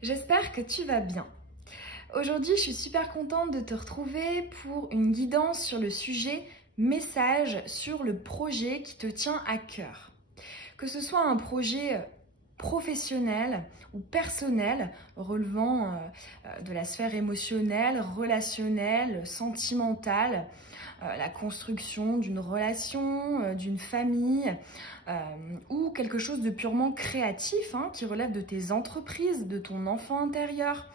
J'espère que tu vas bien. Aujourd'hui, je suis super contente de te retrouver pour une guidance sur le sujet message sur le projet qui te tient à cœur. Que ce soit un projet professionnel ou personnel relevant de la sphère émotionnelle, relationnelle, sentimentale, la construction d'une relation, d'une famille ou quelque chose de purement créatif qui relève de tes entreprises, de ton enfant intérieur.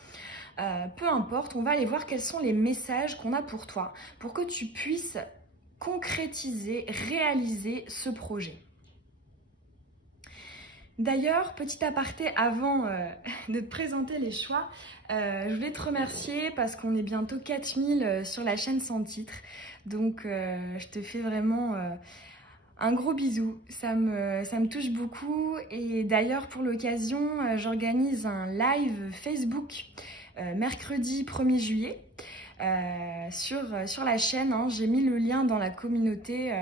Peu importe, on va aller voir quels sont les messages qu'on a pour toi pour que tu puisses concrétiser, réaliser ce projet. D'ailleurs, petit aparté avant de te présenter les choix, je voulais te remercier parce qu'on est bientôt 4000 sur la chaîne Sans Titre. Donc, je te fais vraiment un gros bisou. Ça me touche beaucoup. Et d'ailleurs, pour l'occasion, j'organise un live Facebook mercredi 1er juillet. Sur la chaîne, j'ai mis le lien dans la communauté,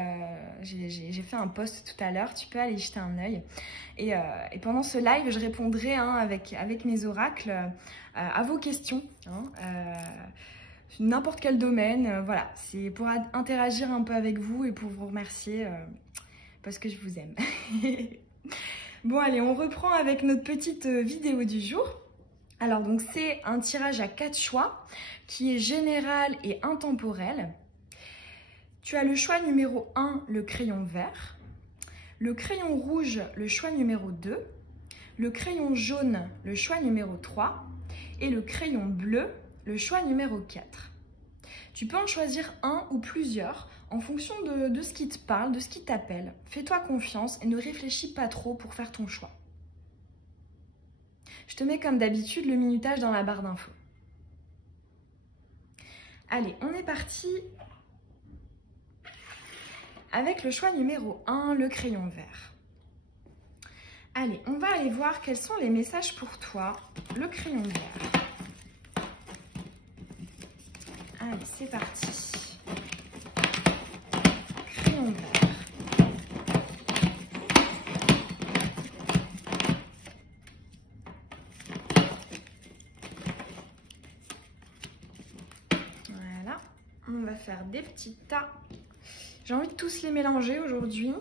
j'ai fait un post tout à l'heure, tu peux aller y jeter un œil. Et pendant ce live, je répondrai avec mes oracles à vos questions, n'importe quel domaine, voilà, c'est pour interagir un peu avec vous et pour vous remercier parce que je vous aime. Bon allez, on reprend avec notre petite vidéo du jour. Alors donc c'est un tirage à 4 choix qui est général et intemporel. Tu as le choix numéro 1, le crayon vert, le crayon rouge, le choix numéro 2, le crayon jaune, le choix numéro 3 et le crayon bleu, le choix numéro 4. Tu peux en choisir un ou plusieurs en fonction de ce qui te parle, de ce qui t'appelle. Fais-toi confiance et ne réfléchis pas trop pour faire ton choix. Je te mets comme d'habitude le minutage dans la barre d'infos. Allez, on est parti avec le choix numéro 1, le crayon vert. Allez, on va aller voir quels sont les messages pour toi, le crayon vert. Allez, c'est parti. Crayon vert. On va faire des petits tas. J'ai envie de tous les mélanger aujourd'hui.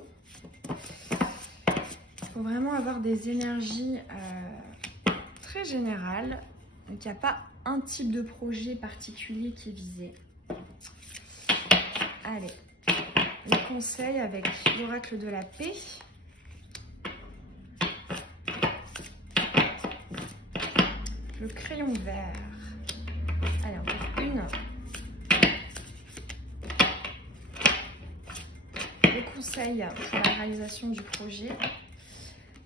Il faut vraiment avoir des énergies très générales. Donc il n'y a pas un type de projet particulier qui est visé. Allez, les conseils avec l'oracle de la paix. Le crayon vert. Allez, encore une. Conseils pour la réalisation du projet.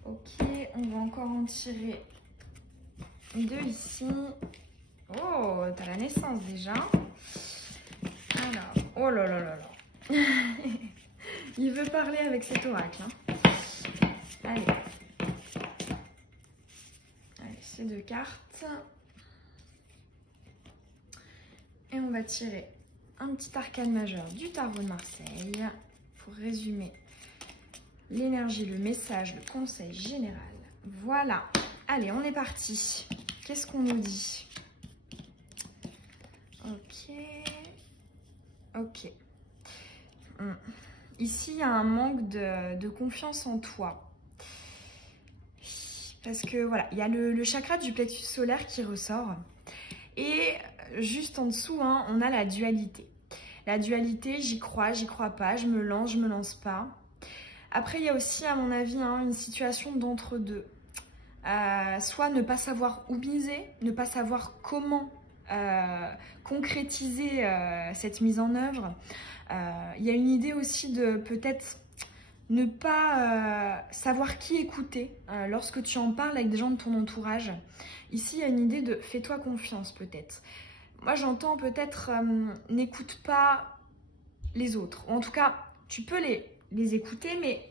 Ok, on va encore en tirer deux ici. Oh, t'as la naissance déjà. Alors, oh là là là là. Il veut parler avec cet oracle. Allez. Allez, ces deux cartes. Et on va tirer un petit arcane majeur du tarot de Marseille. Pour résumer l'énergie, le message, le conseil général. Voilà. Allez, on est parti. Qu'est-ce qu'on nous dit? Ok. Ok. Ici, il y a un manque de confiance en toi. Parce que voilà, il y a le chakra du plexus solaire qui ressort. Et juste en dessous, on a la dualité. La dualité, j'y crois pas, je me lance pas. Après, il y a aussi, à mon avis, une situation d'entre-deux. Soit ne pas savoir où miser, ne pas savoir comment concrétiser cette mise en œuvre. Il y a une idée aussi de peut-être ne pas savoir qui écouter lorsque tu en parles avec des gens de ton entourage. Ici, il y a une idée de fais-toi confiance peut-être. Moi, j'entends peut-être n'écoute pas les autres. Ou en tout cas, tu peux les écouter, mais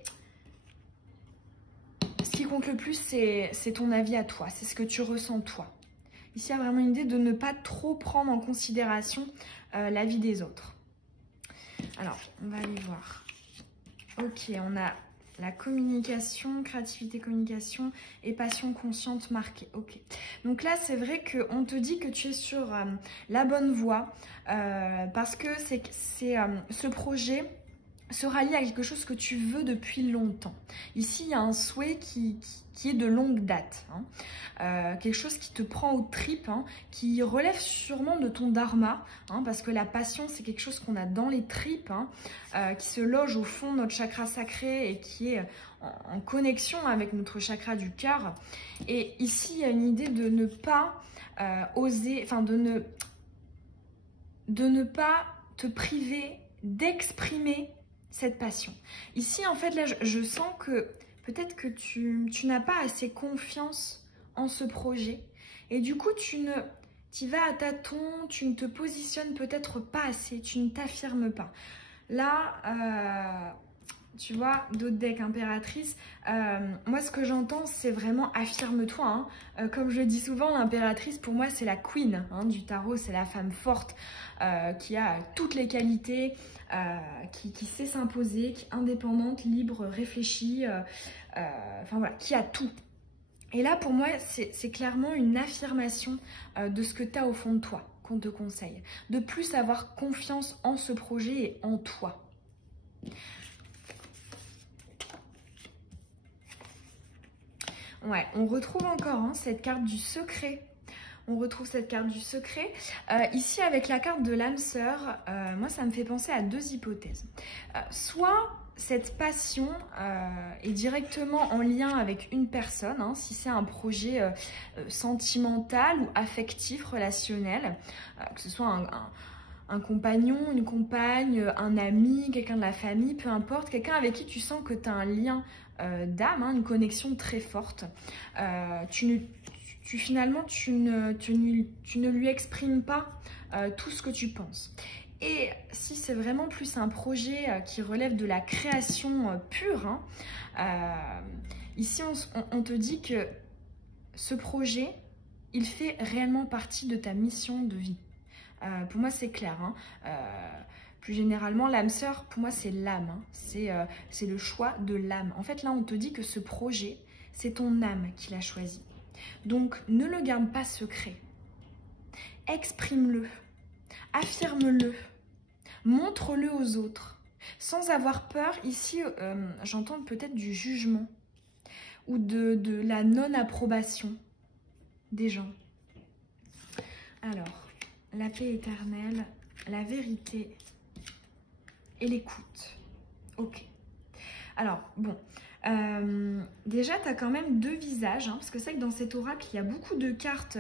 ce qui compte le plus, c'est ton avis à toi. C'est ce que tu ressens toi. Ici, il y a vraiment une idée de ne pas trop prendre en considération l'avis des autres. Alors, on va aller voir. Ok, on a La communication, créativité, communication et passion consciente marquée. Ok. Donc là, c'est vrai qu'on te dit que tu es sur la bonne voie parce que ce projet sera lié à quelque chose que tu veux depuis longtemps. Ici, il y a un souhait qui est de longue date. Quelque chose qui te prend aux tripes, qui relève sûrement de ton dharma, parce que la passion, c'est quelque chose qu'on a dans les tripes, qui se loge au fond de notre chakra sacré et qui est en connexion avec notre chakra du cœur. Et ici, il y a une idée de ne pas oser, enfin de ne pas te priver d'exprimer cette passion. Ici, en fait, là, je sens que peut-être que tu n'as pas assez confiance en ce projet. Et du coup, tu vas à tâtons, tu ne te positionnes peut-être pas assez, tu ne t'affirmes pas. Là, tu vois, d'autres decks impératrice, moi ce que j'entends c'est vraiment affirme-toi. Comme je le dis souvent, l'impératrice pour moi c'est la queen du tarot, c'est la femme forte qui a toutes les qualités, qui sait s'imposer, qui est indépendante, libre, réfléchie, enfin voilà, qui a tout. Et là pour moi c'est clairement une affirmation de ce que tu as au fond de toi qu'on te conseille. De plus avoir confiance en ce projet et en toi. Ouais, on retrouve encore cette carte du secret. On retrouve cette carte du secret. Ici, avec la carte de l'âme sœur, moi, ça me fait penser à deux hypothèses. Soit cette passion est directement en lien avec une personne, si c'est un projet sentimental ou affectif, relationnel, que ce soit un compagnon, une compagne, un ami, quelqu'un de la famille, peu importe, quelqu'un avec qui tu sens que tu as un lien d'âme, une connexion très forte. Finalement, tu ne lui exprimes pas tout ce que tu penses. Et si c'est vraiment plus un projet qui relève de la création pure, ici on te dit que ce projet, il fait réellement partie de ta mission de vie. Pour moi, c'est clair. Plus généralement, l'âme sœur, pour moi, c'est l'âme. C'est le choix de l'âme. En fait, là, on te dit que ce projet, c'est ton âme qui l'a choisi. Donc, ne le garde pas secret. Exprime-le. Affirme-le. Montre-le aux autres. Sans avoir peur, ici, j'entends peut-être du jugement ou de la non-approbation des gens. Alors, la paix éternelle, la vérité et l'écoute. Ok. Alors, bon. Déjà, tu as quand même deux visages, parce que c'est vrai que dans cet oracle, il y a beaucoup de cartes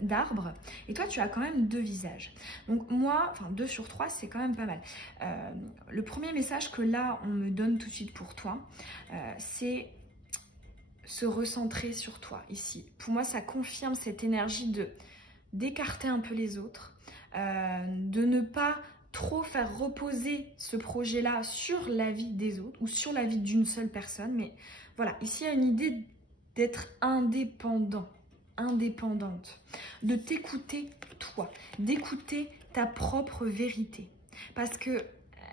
d'arbres. Et toi, tu as quand même deux visages. Donc moi, enfin 2 sur 3, c'est quand même pas mal. Le premier message que là, on me donne tout de suite pour toi, c'est se recentrer sur toi, ici. Pour moi, ça confirme cette énergie d'écarter un peu les autres, de ne pas trop faire reposer ce projet-là sur la vie des autres ou sur la vie d'une seule personne. Mais voilà, ici, il y a une idée d'être indépendant, indépendante, de t'écouter toi, d'écouter ta propre vérité. Parce que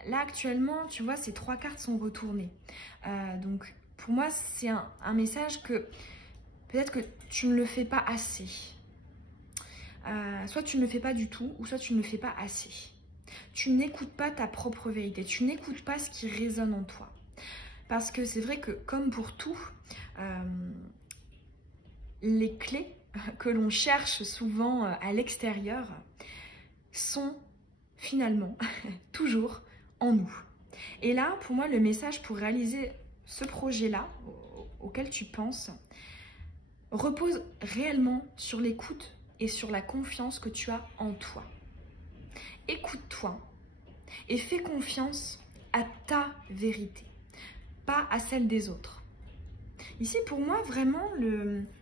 là, actuellement, tu vois, ces 3 cartes sont retournées. Donc, pour moi, c'est un message que peut-être que tu ne le fais pas assez. Soit tu ne le fais pas du tout, ou soit tu ne le fais pas assez. Tu n'écoutes pas ta propre vérité, tu n'écoutes pas ce qui résonne en toi. Parce que c'est vrai que, comme pour tout, les clés que l'on cherche souvent à l'extérieur sont finalement toujours en nous. Et là, pour moi, le message pour réaliser ce projet-là, auquel tu penses, repose réellement sur l'écoute et sur la confiance que tu as en toi. Écoute-toi et fais confiance à ta vérité, pas à celle des autres. Ici, pour moi, vraiment,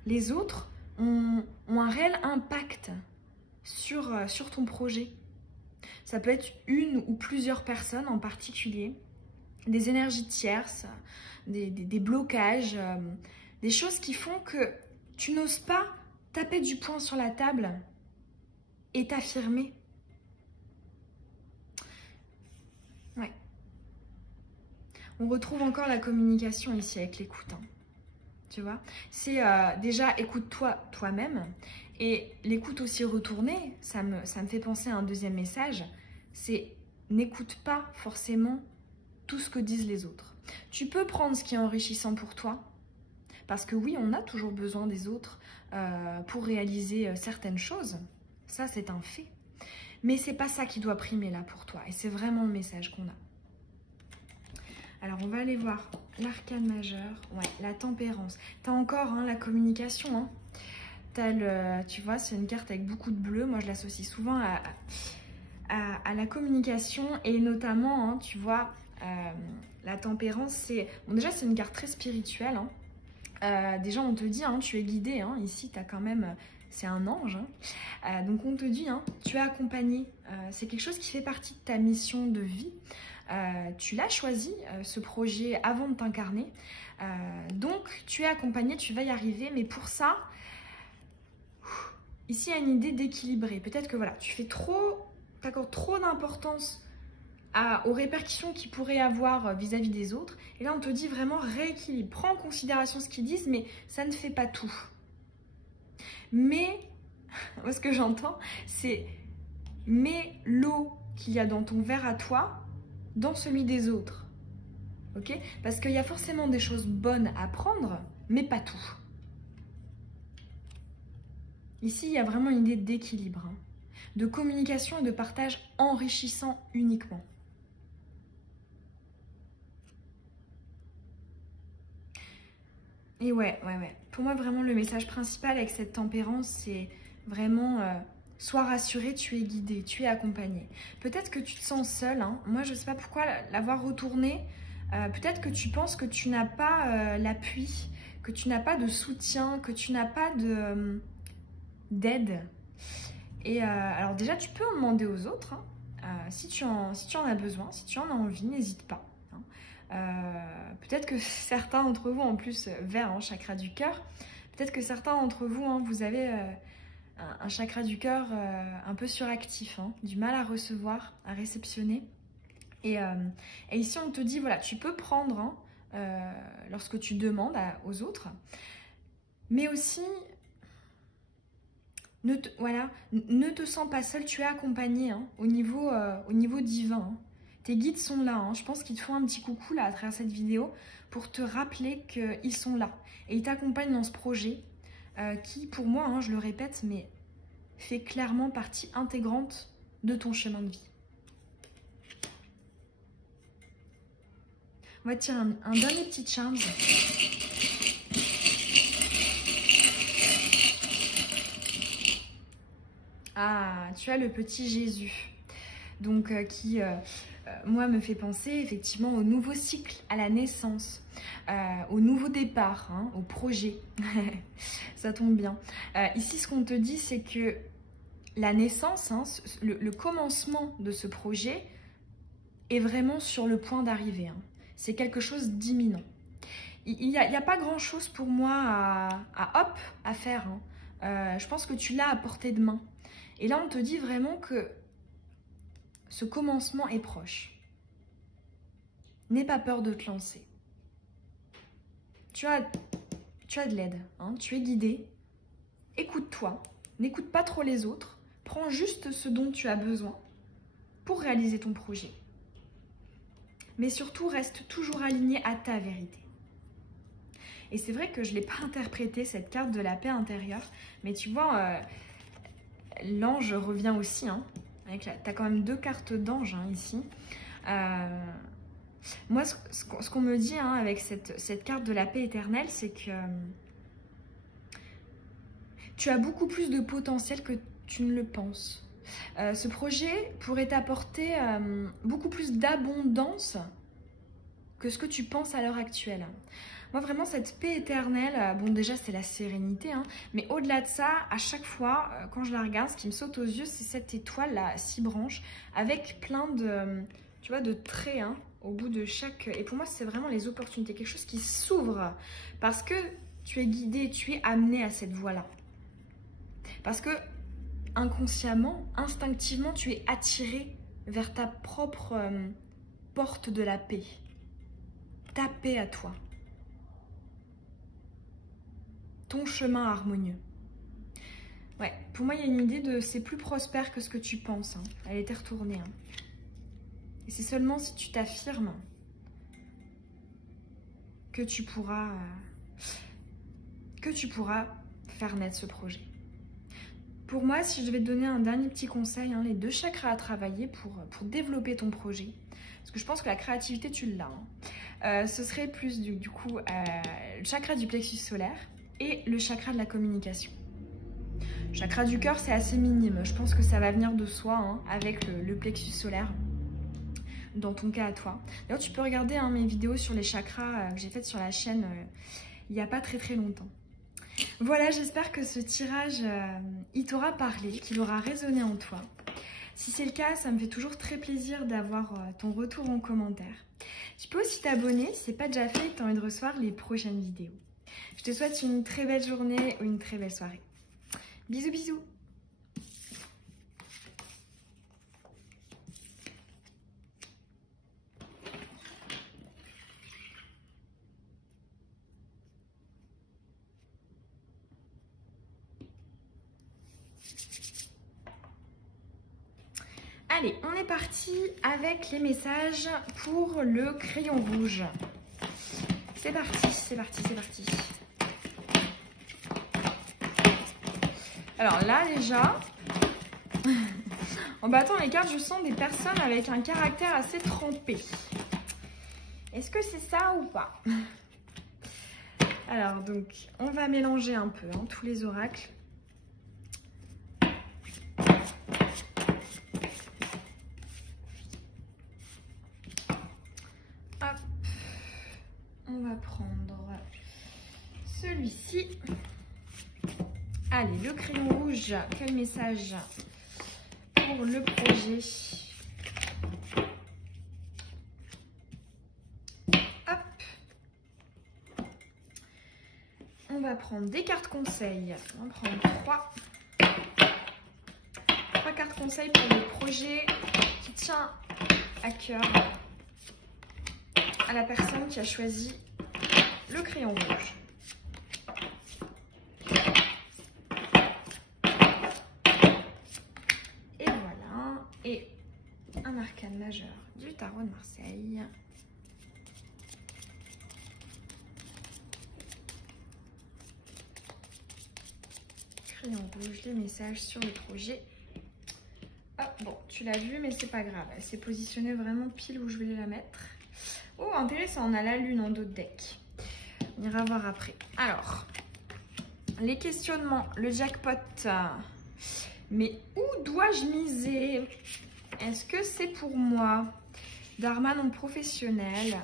les autres ont un réel impact sur ton projet. Ça peut être une ou plusieurs personnes en particulier, des énergies tierces, des blocages, des choses qui font que tu n'oses pas taper du poing sur la table et t'affirmer. On retrouve encore la communication ici avec l'écoute. Hein. Tu vois, c'est déjà écoute-toi toi-même. Et l'écoute aussi retournée, ça me fait penser à un deuxième message, c'est n'écoute pas forcément tout ce que disent les autres. Tu peux prendre ce qui est enrichissant pour toi, parce que oui, on a toujours besoin des autres pour réaliser certaines choses. Ça, c'est un fait. Mais c'est pas ça qui doit primer là pour toi. Et c'est vraiment le message qu'on a. Alors, on va aller voir l'arcane majeur. Ouais, la tempérance. Tu as encore hein, la communication. Hein. Tu vois, c'est une carte avec beaucoup de bleu. Moi, je l'associe souvent à la communication. Et notamment, hein, tu vois, la tempérance, c'est... Bon, déjà, c'est une carte très spirituelle. Hein. Déjà, on te dit, hein, tu es guidé. Hein. Ici, tu as quand même... C'est un ange. Hein. Donc, on te dit, hein, tu es accompagné. C'est quelque chose qui fait partie de ta mission de vie. Tu l'as choisi, ce projet, avant de t'incarner. Donc, tu es accompagné, tu vas y arriver. Mais pour ça, ici, il y a une idée d'équilibrer. Peut-être que voilà, tu accordes trop d'importance aux répercussions qu'ils pourraient avoir vis-à-vis des autres. Et là, on te dit vraiment rééquilibre. Prends en considération ce qu'ils disent, mais ça ne fait pas tout. Mais, ce que j'entends, c'est mets l'eau qu'il y a dans ton verre à toi dans celui des autres. Ok? Parce qu'il y a forcément des choses bonnes à prendre, mais pas tout. Ici, il y a vraiment une idée d'équilibre, hein, de communication et de partage enrichissant uniquement. Et ouais. Pour moi, vraiment, le message principal avec cette tempérance, c'est vraiment... sois rassuré, tu es guidé, tu es accompagné. Peut-être que tu te sens seul. Hein. Moi, je ne sais pas pourquoi l'avoir retourné. Peut-être que tu penses que tu n'as pas l'appui, que tu n'as pas de soutien, que tu n'as pas d'aide. Et alors déjà, tu peux en demander aux autres. Hein. Si tu en as besoin, si tu en as envie, n'hésite pas. Hein. Peut-être que certains d'entre vous, en plus, vers un chakra du cœur, peut-être que certains d'entre vous, hein, vous avez... un chakra du cœur un peu suractif, hein, du mal à recevoir, à réceptionner. Et ici, on te dit, voilà, tu peux prendre hein, lorsque tu demandes aux autres, mais aussi, ne te sens pas seul, tu es accompagné hein, au niveau divin. Hein. Tes guides sont là, hein. Je pense qu'ils te font un petit coucou là à travers cette vidéo pour te rappeler qu'ils sont là. Et ils t'accompagnent dans ce projet. Qui, pour moi, hein, je le répète, mais fait clairement partie intégrante de ton chemin de vie. On va tirer un dernier petit charme. Ah, tu as le petit Jésus. Donc, qui, moi, me fait penser effectivement au nouveau cycle, à la naissance. Au nouveau départ, hein, au projet. Ça tombe bien. Ici, ce qu'on te dit, c'est que la naissance, hein, le commencement de ce projet est vraiment sur le point d'arriver. Hein. C'est quelque chose d'imminent. Il n'y a pas grand-chose pour moi à faire. Hein. Je pense que tu l'as à portée de main. Et là, on te dit vraiment que ce commencement est proche. N'aie pas peur de te lancer. Tu as de l'aide, hein, tu es guidé. Écoute-toi, n'écoute pas trop les autres. Prends juste ce dont tu as besoin pour réaliser ton projet. Mais surtout, reste toujours aligné à ta vérité. Et c'est vrai que je ne l'ai pas interprété, cette carte de la paix intérieure. Mais tu vois, l'ange revient aussi. Hein, tu as quand même deux cartes d'ange hein, ici. Moi, ce qu'on me dit hein, avec cette carte de la paix éternelle, c'est que tu as beaucoup plus de potentiel que tu ne le penses. Ce projet pourrait t'apporter beaucoup plus d'abondance que ce que tu penses à l'heure actuelle. Moi, vraiment, cette paix éternelle, bon, déjà, c'est la sérénité, hein, mais au-delà de ça, à chaque fois, quand je la regarde, ce qui me saute aux yeux, c'est cette étoile, là, à 6 branches, avec plein de, tu vois, de traits, hein, au bout de chaque... Et pour moi, c'est vraiment les opportunités, quelque chose qui s'ouvre, parce que tu es guidé, tu es amené à cette voie-là. Parce que, inconsciemment, instinctivement, tu es attiré vers ta propre porte de la paix. ta paix à toi, ton chemin harmonieux. Ouais, pour moi, il y a une idée de c'est plus prospère que ce que tu penses. Hein. Elle était retournée. Hein. Et c'est seulement si tu t'affirmes que tu pourras faire naître ce projet. Pour moi, si je devais te donner un dernier petit conseil, hein, les 2 chakras à travailler pour développer ton projet, parce que je pense que la créativité, tu l'as. Hein. Ce serait plus du coup le chakra du plexus solaire et le chakra de la communication. Le chakra du cœur, c'est assez minime. Je pense que ça va venir de soi hein, avec le plexus solaire. Dans ton cas à toi. D'ailleurs, tu peux regarder hein, mes vidéos sur les chakras que j'ai faites sur la chaîne il n'y a pas très longtemps. Voilà, j'espère que ce tirage, il t'aura parlé, qu'il aura résonné en toi. Si c'est le cas, ça me fait toujours très plaisir d'avoir ton retour en commentaire. Tu peux aussi t'abonner si ce n'est pas déjà fait et que tu as envie de recevoir les prochaines vidéos. Je te souhaite une très belle journée ou une très belle soirée. Bisous, bisous! Allez, on est parti avec les messages pour le crayon rouge. C'est parti, c'est parti, c'est parti. Alors là déjà, en battant les cartes, je sens des personnes avec un caractère assez trempé. Est-ce que c'est ça ou pas? Alors donc, on va mélanger un peu hein, tous les oracles. Hop, on va prendre celui-ci. Allez, le crayon rouge, quel message pour le projet? Hop. On va prendre des cartes conseils. On va prendre 3 cartes conseils pour le projet qui tient à cœur à la personne qui a choisi le crayon rouge. Et voilà. Et un arcane majeur du tarot de Marseille. Crayon rouge, les messages sur le projet. Oh, bon, tu l'as vu, mais c'est pas grave. Elle s'est positionnée vraiment pile où je voulais la mettre. Oh, intéressant, on a la lune en dos de deck. On ira voir après. Alors, les questionnements, le jackpot. Mais où dois-je miser? Est-ce que c'est pour moi? Dharma non professionnel.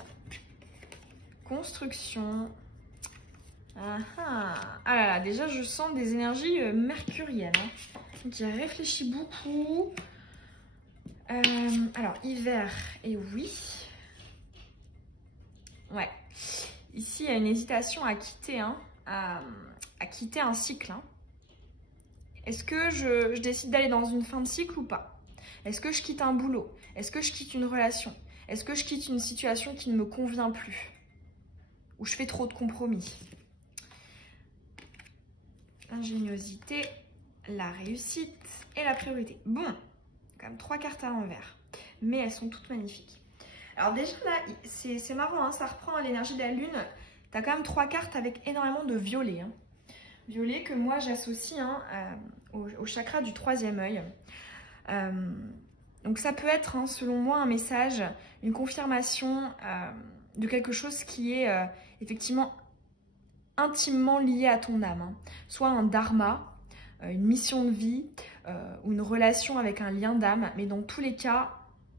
Construction. Ah là là, déjà je sens des énergies mercurielles. Hein. Donc il réfléchit beaucoup. Alors, hiver, et oui. Ouais. Ici, il y a une hésitation à quitter, hein, à quitter un cycle. Hein. Est-ce que je décide d'aller dans une fin de cycle ou pas? Est-ce que je quitte un boulot? Est-ce que je quitte une relation? Est-ce que je quitte une situation qui ne me convient plus? Ou je fais trop de compromis? L'ingéniosité, la réussite et la priorité. Bon, quand même 3 cartes à l'envers, mais elles sont toutes magnifiques. Alors déjà là, c'est marrant, hein, ça reprend l'énergie de la lune. Tu as quand même 3 cartes avec énormément de violet. Hein. Violet que moi j'associe hein, au chakra du 3e œil. Donc ça peut être, hein, selon moi, un message, une confirmation de quelque chose qui est effectivement intimement lié à ton âme. Hein. Soit un dharma, une mission de vie, ou une relation avec un lien d'âme. Mais dans tous les cas,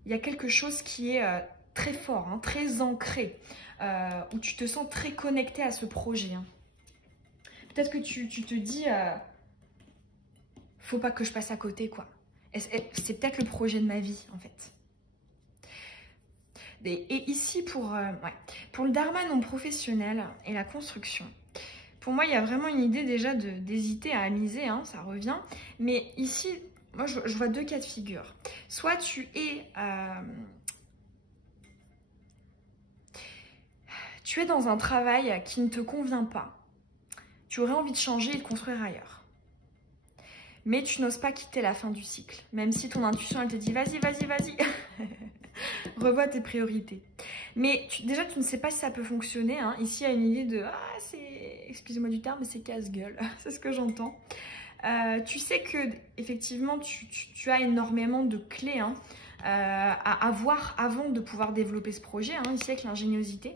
il y a quelque chose qui est très fort, hein, très ancré, où tu te sens très connecté à ce projet. Hein. Peut-être que tu te dis, faut pas que je passe à côté, quoi. C'est peut-être le projet de ma vie, en fait. Et ici, pour le dharma non professionnel et la construction, pour moi, il y a vraiment une idée déjà d'hésiter à miser, hein, ça revient. Mais ici, moi, je vois 2 cas de figure. Soit tu es... Tu es dans un travail qui ne te convient pas. Tu aurais envie de changer et de construire ailleurs. Mais tu n'oses pas quitter la fin du cycle. Même si ton intuition, elle te dit, vas-y, vas-y, vas-y. Revois tes priorités. Mais déjà, tu ne sais pas si ça peut fonctionner. Hein. Ici, il y a une idée de, ah, c'est, excusez-moi du terme, mais c'est casse-gueule. C'est ce que j'entends. Tu sais que, effectivement, tu as énormément de clés hein, à avoir avant de pouvoir développer ce projet. Hein, ici, avec l'ingéniosité.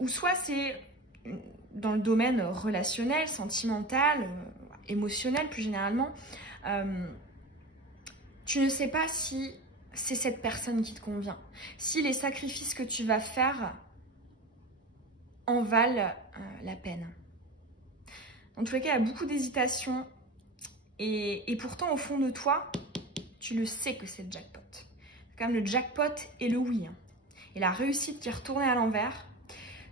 Ou soit c'est dans le domaine relationnel, sentimental, émotionnel plus généralement. Tu ne sais pas si c'est cette personne qui te convient. Si les sacrifices que tu vas faire en valent la peine. En tous les cas, il y a beaucoup d'hésitation. Et pourtant, au fond de toi, tu le sais que c'est le jackpot. C'est quand même le jackpot et le oui. Hein. Et la réussite qui est retournée à l'envers.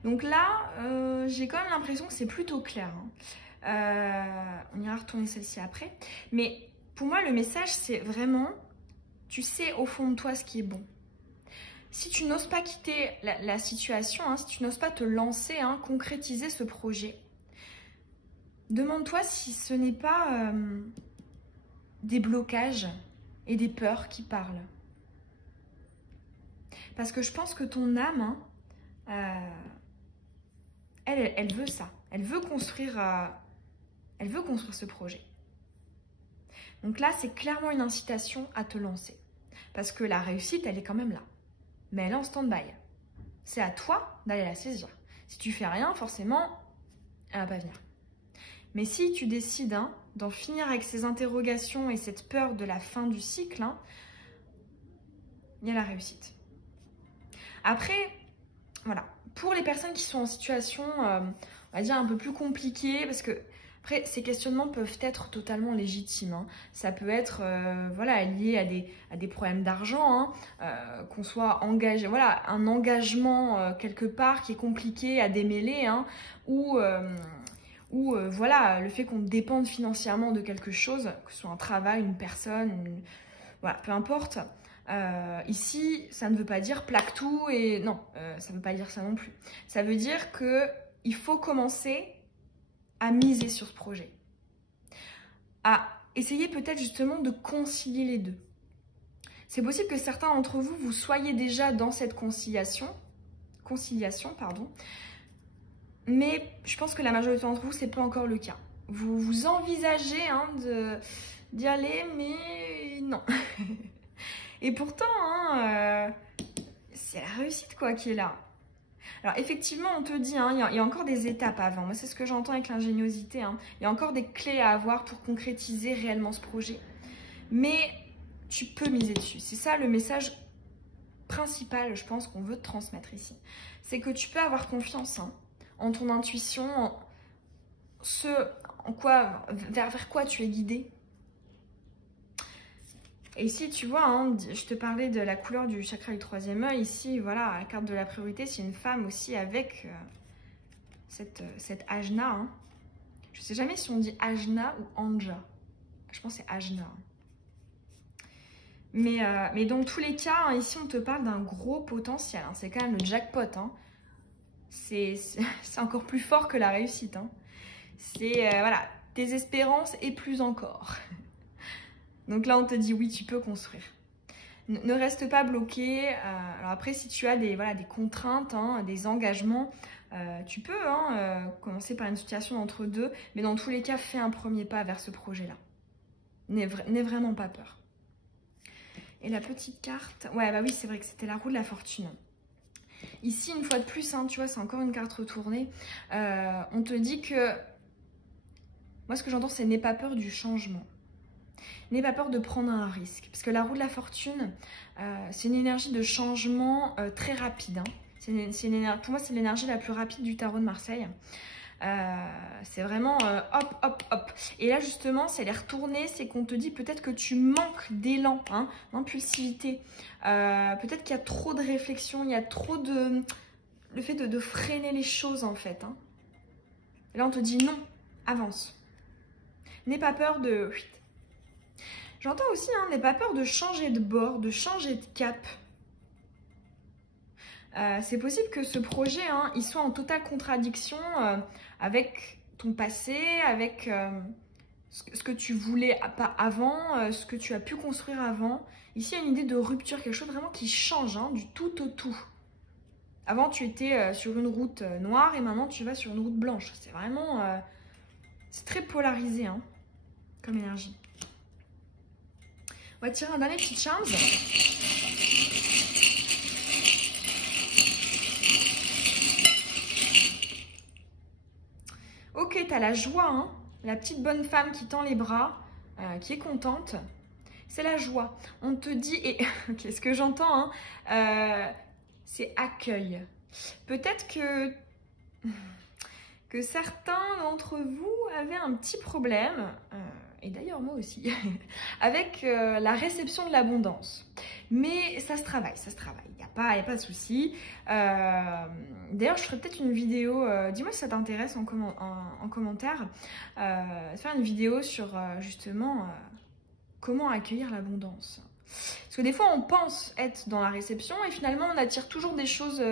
Donc là, j'ai quand même l'impression que c'est plutôt clair. Hein. On ira retourner celle-ci après. Mais pour moi, le message, c'est vraiment, tu sais au fond de toi ce qui est bon. Si tu n'oses pas quitter la situation, hein, si tu n'oses pas te lancer, hein, concrétiser ce projet, demande-toi si ce n'est pas des blocages et des peurs qui parlent. Parce que je pense que ton âme, hein, elle veut ça. Elle veut construire ce projet. Donc là, c'est clairement une incitation à te lancer. Parce que la réussite, elle est quand même là. Mais elle est en stand-by. C'est à toi d'aller la saisir. Si tu fais rien, forcément, elle va pas venir. Mais si tu décides hein, d'en finir avec ces interrogations et cette peur de la fin du cycle, hein, il y a la réussite. Après, voilà. Pour les personnes qui sont en situation, on va dire, un peu plus compliquée, parce que après, ces questionnements peuvent être totalement légitimes. Hein. Ça peut être voilà, lié à des problèmes d'argent, hein, qu'on soit engagé, voilà, un engagement quelque part qui est compliqué à démêler, hein, ou voilà, le fait qu'on dépende financièrement de quelque chose, que ce soit un travail, une personne, voilà, peu importe. Ici, ça ne veut pas dire plaque tout et non, ça ne veut pas dire ça non plus. Ça veut dire qu'il faut commencer à miser sur ce projet, à essayer peut-être justement de concilier les deux. C'est possible que certains d'entre vous, vous soyez déjà dans cette conciliation, pardon, mais je pense que la majorité d'entre vous, c'est pas encore le cas. Vous envisagez hein, d'y aller, mais non. Et pourtant, hein, c'est la réussite quoi qui est là. Alors effectivement, on te dit, hein, il y a encore des étapes avant. Moi, c'est ce que j'entends avec l'ingéniosité. Hein. Il y a encore des clés à avoir pour concrétiser réellement ce projet. Mais tu peux miser dessus. C'est ça le message principal, je pense, qu'on veut te transmettre ici. C'est que tu peux avoir confiance hein, en ton intuition, vers quoi tu es guidé. Et ici, tu vois, hein, je te parlais de la couleur du chakra du troisième œil. Ici, voilà, la carte de la priorité, c'est une femme aussi avec cette ajna. Hein. Je ne sais jamais si on dit ajna ou anja. Je pense que c'est ajna. Mais dans tous les cas, hein, ici, on te parle d'un gros potentiel. Hein. C'est quand même le jackpot. Hein. C'est encore plus fort que la réussite. Hein. C'est, voilà, tes espérances et plus encore. Donc là, on te dit oui, tu peux construire. Ne reste pas bloqué. Alors après, si tu as des contraintes, hein, des engagements, tu peux commencer par une situation entre deux. Mais dans tous les cas, fais un premier pas vers ce projet-là. N'aie vraiment pas peur. Et la petite carte... Ouais, bah oui, c'est vrai que c'était la roue de la fortune. Ici, une fois de plus, hein, tu vois, c'est encore une carte retournée. On te dit que... Moi, ce que j'entends, c'est n'aie pas peur du changement. N'aie pas peur de prendre un risque. Parce que la roue de la fortune, c'est une énergie de changement très rapide. Hein. Pour moi, c'est l'énergie la plus rapide du tarot de Marseille. C'est vraiment hop, hop, hop. Et là, justement, c'est les retourner. C'est qu'on te dit peut-être que tu manques d'élan, hein, d'impulsivité. Peut-être qu'il y a trop de réflexion. Il y a trop de... Le fait de freiner les choses, en fait. Hein. Et là, on te dit non, avance. N'aie pas peur de... J'entends aussi, hein, n'aie pas peur de changer de bord, de changer de cap. c'est possible que ce projet, hein, il soit en totale contradiction avec ton passé, avec ce que tu voulais avant, ce que tu as pu construire avant. Ici, il y a une idée de rupture, quelque chose vraiment qui change, hein, du tout au tout. Avant, tu étais sur une route noire et maintenant, tu vas sur une route blanche. C'est vraiment... c'est très polarisé, hein, comme énergie. On va tirer un dernier petit charme. Ok, t'as la joie, hein, la petite bonne femme qui tend les bras, qui est contente. C'est la joie. On te dit, et okay, ce que j'entends, hein, c'est accueil. Peut-être que certains d'entre vous avaient un petit problème, et d'ailleurs moi aussi, avec la réception de l'abondance. Mais ça se travaille, ça se travaille. Il n'y a pas de souci. D'ailleurs, je ferai peut-être une vidéo, dis-moi si ça t'intéresse en commentaire, faire une vidéo sur justement comment accueillir l'abondance. Parce que des fois, on pense être dans la réception et finalement, on attire toujours des choses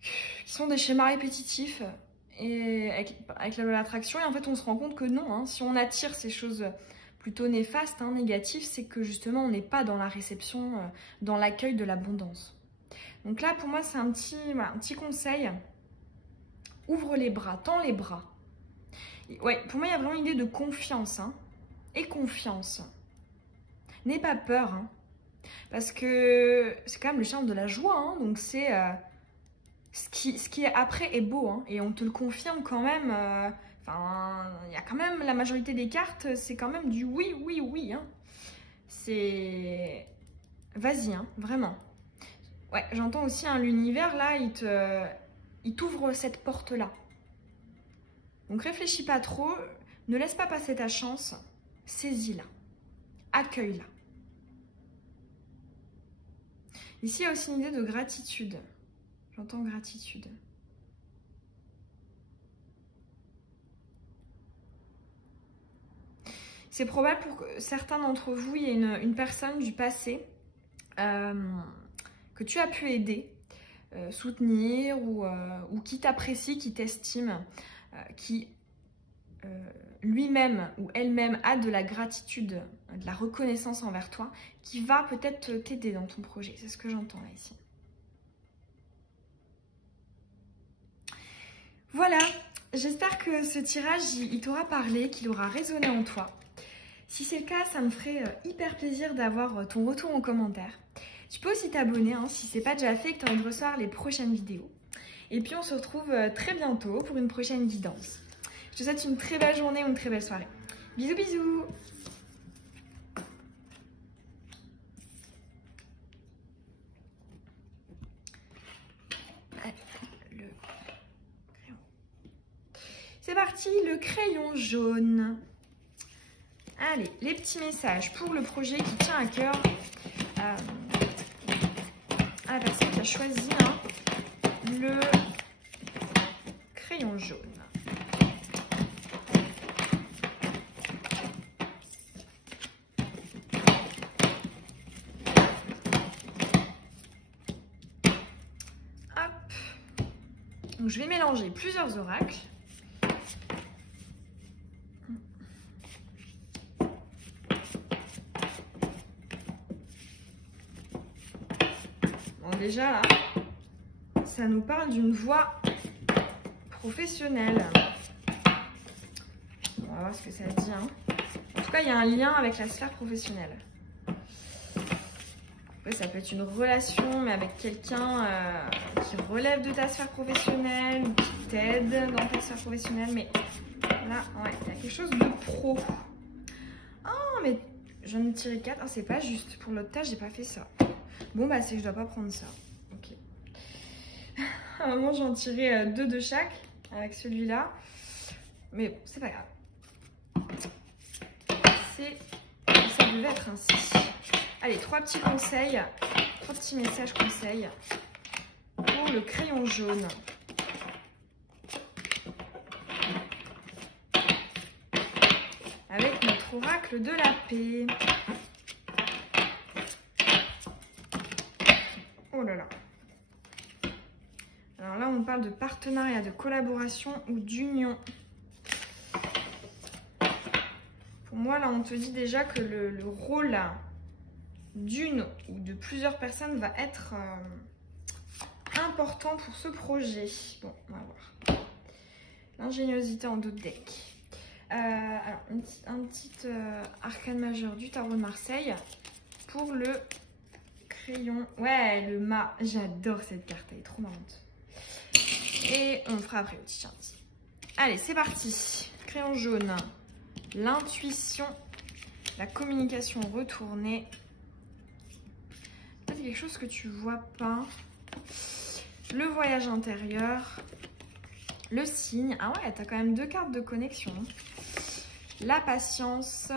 qui sont des schémas répétitifs et avec la loi de l'attraction. Et en fait, on se rend compte que non, hein, si on attire ces choses plutôt néfastes, hein, négatives, c'est que justement, on n'est pas dans la réception, dans l'accueil de l'abondance. Donc là, pour moi, c'est un petit conseil. Ouvre les bras, tends les bras. Et ouais, pour moi, il y a vraiment une idée de confiance, hein, et confiance. N'aie pas peur, hein, parce que c'est quand même le charme de la joie, hein, donc c'est ce qui est après est beau, hein, et on te le confirme quand même. Enfin, il y a quand même la majorité des cartes, c'est quand même du oui, oui, oui. Hein. C'est vas-y, hein, vraiment. Ouais, j'entends aussi hein, l'univers là, il t'ouvre cette porte là. Donc réfléchis pas trop, ne laisse pas passer ta chance, saisis-la, accueille-la. Ici, il y a aussi une idée de gratitude. J'entends gratitude. C'est probable pour certains d'entre vous, il y a une personne du passé que tu as pu aider, soutenir ou qui t'apprécie, qui t'estime, qui lui-même ou elle-même a de la gratitude, de la reconnaissance envers toi, qui va peut-être t'aider dans ton projet. C'est ce que j'entends là ici. Voilà, j'espère que ce tirage, il t'aura parlé, qu'il aura résonné en toi. Si c'est le cas, ça me ferait hyper plaisir d'avoir ton retour en commentaire. Tu peux aussi t'abonner hein, si ce n'est pas déjà fait et que tu as envie de recevoir les prochaines vidéos. Et puis on se retrouve très bientôt pour une prochaine guidance. Je te souhaite une très belle journée ou une très belle soirée. Bisous bisous. C'est parti, le crayon jaune. Allez, les petits messages pour le projet qui tient à cœur à la personne qui a choisi hein, le crayon jaune. Hop. Donc, je vais mélanger plusieurs oracles. Déjà là, ça nous parle d'une voie professionnelle. On va voir ce que ça dit. Hein. En tout cas, il y a un lien avec la sphère professionnelle. Après, ça peut être une relation, mais avec quelqu'un qui relève de ta sphère professionnelle ou qui t'aide dans ta sphère professionnelle. Mais là, ouais, il y a quelque chose de pro. Oh, mais j'en ai tiré 4. Ah, c'est pas juste. Pour l'autre tâche, j'ai pas fait ça. Bon, bah, c'est que je dois pas prendre ça. Ok. À un moment, j'en tirais 2 de chaque avec celui-là. Mais bon, c'est pas grave. Ça devait être ainsi. Allez, 3 petits conseils. 3 petits messages conseils pour le crayon jaune. Avec notre oracle de la paix. Oh là là. on parle de partenariat, de collaboration ou d'union. Pour moi, là, on te dit déjà que le rôle d'une ou de plusieurs personnes va être important pour ce projet. Bon, on va voir. L'ingéniosité en d'autres decks. Alors, un petit arcane majeur du tarot de Marseille pour le crayon. Ouais, le mât. J'adore cette carte, elle est trop marrante. Et on fera après le petit. Allez, c'est parti. Crayon jaune. L'intuition, la communication retournée. C'est quelque chose que tu vois pas. Le voyage intérieur. Le signe. Ah ouais, t'as quand même 2 cartes de connexion. La patience.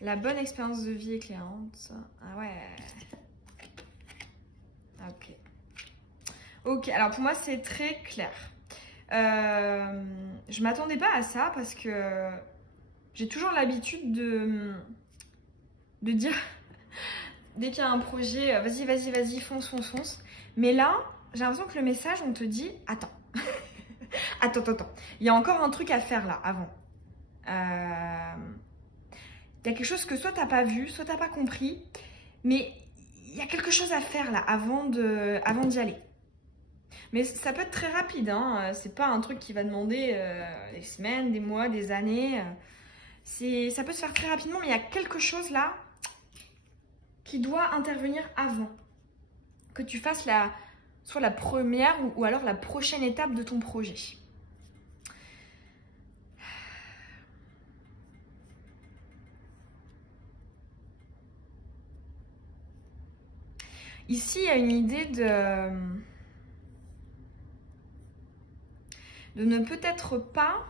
La bonne expérience de vie éclairante. Ah ouais. Ok. Ok, alors pour moi c'est très clair. Je m'attendais pas à ça parce que j'ai toujours l'habitude de dire dès qu'il y a un projet, vas-y, vas-y, vas-y, fonce, fonce, fonce. Mais là, j'ai l'impression que le message, on te dit, attends, attends. Il y a encore un truc à faire là, avant. Il y a quelque chose que soit t'as pas vu, soit t'as pas compris, mais il y a quelque chose à faire là, avant d'y aller. Mais ça peut être très rapide, hein. C'est pas un truc qui va demander des semaines, des mois, des années. Ça peut se faire très rapidement, mais il y a quelque chose là qui doit intervenir avant. Que tu fasses soit la première ou alors la prochaine étape de ton projet. Ici, il y a une idée de ne peut-être pas...